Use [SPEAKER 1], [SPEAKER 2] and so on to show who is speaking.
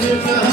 [SPEAKER 1] Hallelujah.